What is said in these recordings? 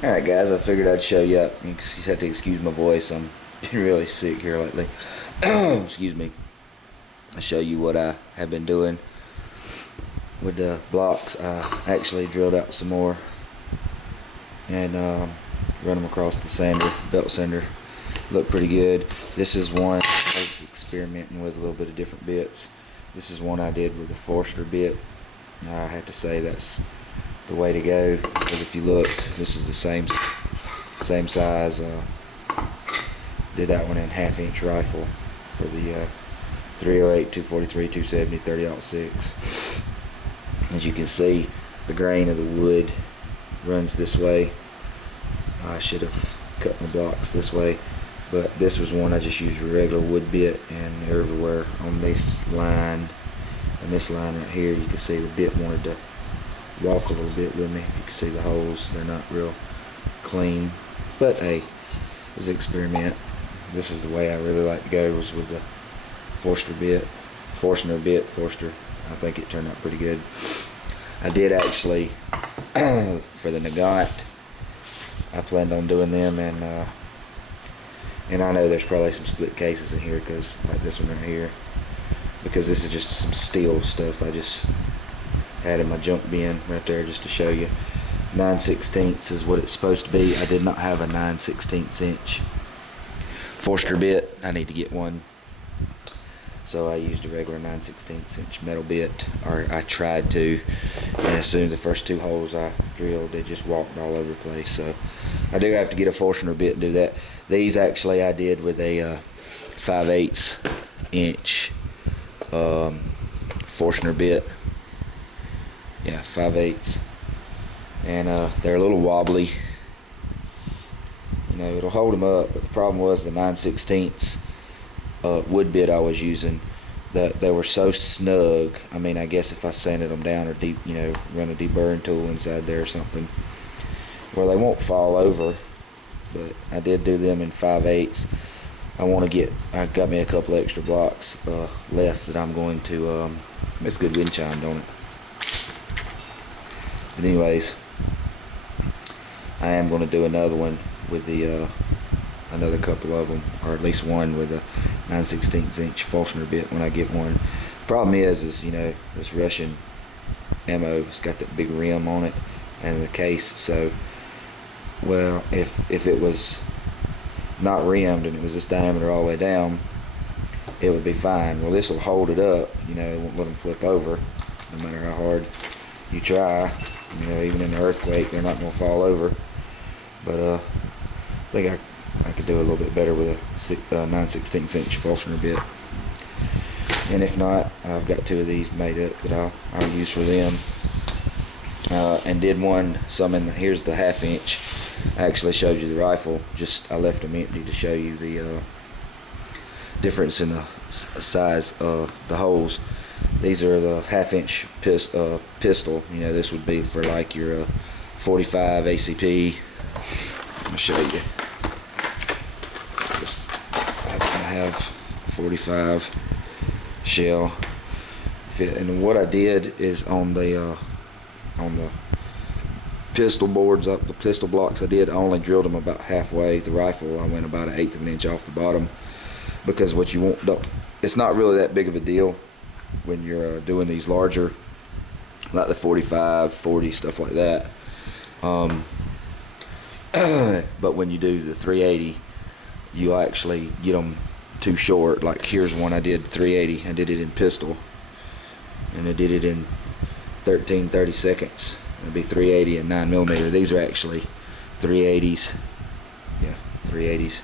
Alright guys, I figured I'd show you up. You just have to excuse my voice. I'm been really sick here lately. Excuse me. I'll show you what I have been doing with the blocks. I actually drilled out some more and run them across the sander, belt sander. Look pretty good. This is one I was experimenting with a little bit of different bits. This is one I did with a Forster bit. I have to say that's the way to go, because if you look, this is the same size. Did that one in 1/2 inch rifle for the 308, 243, 270, 30-06. As you can see, the grain of the wood runs this way. I should have cut my blocks this way, but this was one I just used a regular wood bit, and everywhere on this line and this line right here, you can see the bit wanted to walk a little bit with me. You can see the holes, they're not real clean, but hey, it was an experiment. This is the way I really like to go, was with the Forster bit. I think it turned out pretty good. I did actually for the Nagant, I planned on doing them, and I know there's probably some split cases in here, because like this one right here, because this is just some steel stuff I just had in my junk bin right there just to show you. 9/16 is what it's supposed to be. I did not have a 9/16 inch Forster bit. I need to get one, so I used a regular 9/16 inch metal bit, or I tried to, and as soon as the first 2 holes I drilled, it just walked all over the place. So I do have to get a Forstner bit and do that. These actually I did with a 5/8 inch Forstner bit. Yeah, 5/8, and they're a little wobbly. You know, it'll hold them up, but the problem was the 9/16 wood bit I was using, that they were so snug. I mean, I guess if I sanded them down or run a deburring tool inside there or something, where they won't fall over. But I did do them in 5/8. I got me a couple extra blocks left that I'm going to. Makes a good wind chime, don't it? But anyways, I am going to do another one with the another couple of them, or at least one with a 9/16 inch Forstner bit when I get one. Problem is you know, this Russian ammo, it's got that big rim on it and the case. So, well, if it was not rimmed and it was this diameter all the way down, it would be fine. Well, this will hold it up. You know, it won't let them flip over, no matter how hard you try. You know, even in an earthquake, they're not going to fall over. But I think I could do a little bit better with a 9/16 inch Forstner bit. And if not, I've got 2 of these made up that I'll use for them. And did some in here's the 1/2 inch. I actually showed you the rifle. Just I left them empty to show you the difference in the size of the holes. These are the 1/2 inch pistol. You know, this would be for like your 45 ACP. I'll show you. I have 45 shell. And what I did is on the pistol boards, up the pistol blocks, I only drilled them about halfway. The rifle, I went about 1/8 of an inch off the bottom, because what you want, it's not really that big of a deal when you're doing these larger, like the 45, 40, stuff like that. But when you do the 380, you actually get them too short. Like here's one I did 380. I did it in pistol, and I did it in 13/32. It'd be 380 and 9mm. These are actually 380s. Yeah, 380s.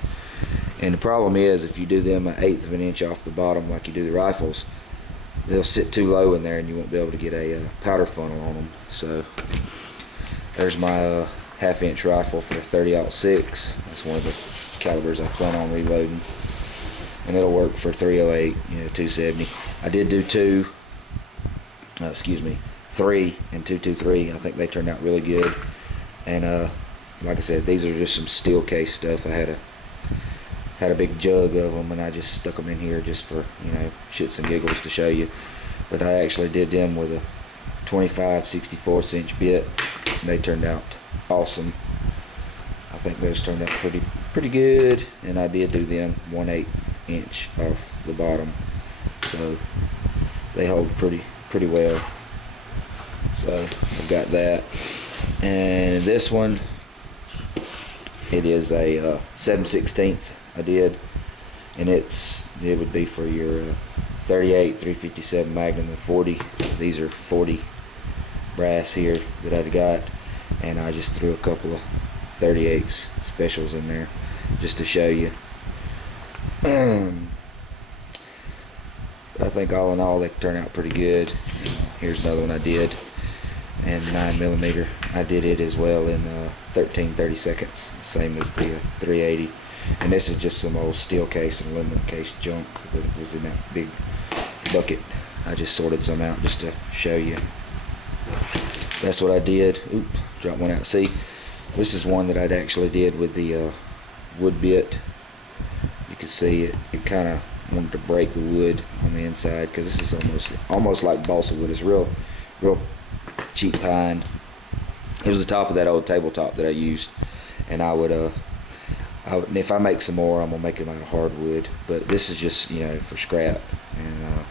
And the problem is, if you do them 1/8 of an inch off the bottom like you do the rifles, they'll sit too low in there and you won't be able to get a powder funnel on them. So there's my 1/2 inch rifle for the 30-06. That's one of the calibers I plan on reloading, and it'll work for 308, you know, 270. I did do 3 and 223. I think they turned out really good. And like I said, these are just some steel case stuff. I had a big jug of them, and I just stuck them in here just for, you know, shits and giggles to show you. But I actually did them with a 25/64 inch bit, and they turned out awesome. I think those turned out pretty good, and I did do them 1/8 inch off the bottom, so they hold pretty well. So I've got that, and this one, it is a 7/16 I did, and it would be for your 38, 357 Magnum, and 40. These are 40 brass here that I got, and I just threw a couple of 38s specials in there just to show you. I think all in all they turn out pretty good. Here's another one I did, and 9mm. I did it as well in 13/32, same as the 380. And this is just some old steel case and aluminum case junk that was in that big bucket. I just sorted some out just to show you. That's what I did. Oop, dropped one out. See, this is one that I'd actually did with the wood bit. You can see it kind of wanted to break the wood on the inside, because this is almost like balsa wood. It's real cheap pine. It was the top of that old tabletop that I used, and I would if I make some more, I'm gonna make them out of hardwood. But this is just, you know, for scrap, and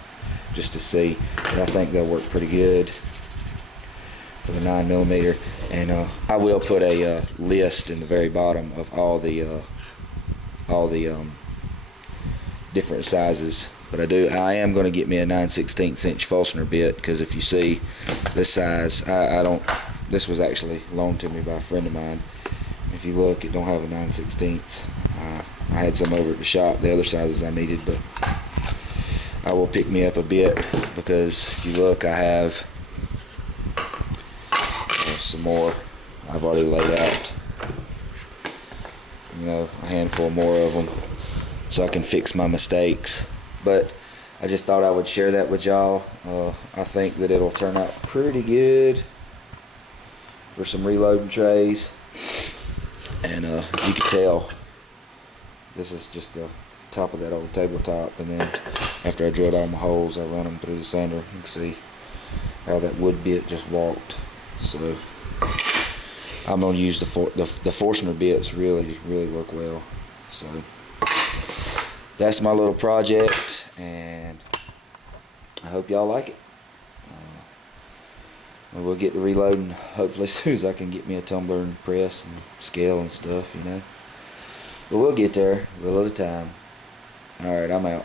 just to see. But I think they'll work pretty good for the 9mm. And I will put a list in the very bottom of all the different sizes. But I am going to get me a 9/16 inch Forstner bit, because if you see this size, this was actually loaned to me by a friend of mine. If you look, it don't have a 9/16. I had some over at the shop, the other sizes I needed, but I will pick me up a bit, because if you look, I have some more I've already laid out, you know, a handful more of them, so I can fix my mistakes. But I just thought I would share that with y'all. I think that it'll turn out pretty good for some reloading trays. And you can tell this is just the top of that old tabletop, and then after I drilled all my holes, I run them through the sander. You can see how that wood bit just walked. So I'm gonna use the Forstner bits. Really work well. So that's my little project, and I hope y'all like it. We'll get to reloading hopefully as soon as I can get me a tumbler and press and scale and stuff, you know. But we'll get there a little at a time. Alright, I'm out.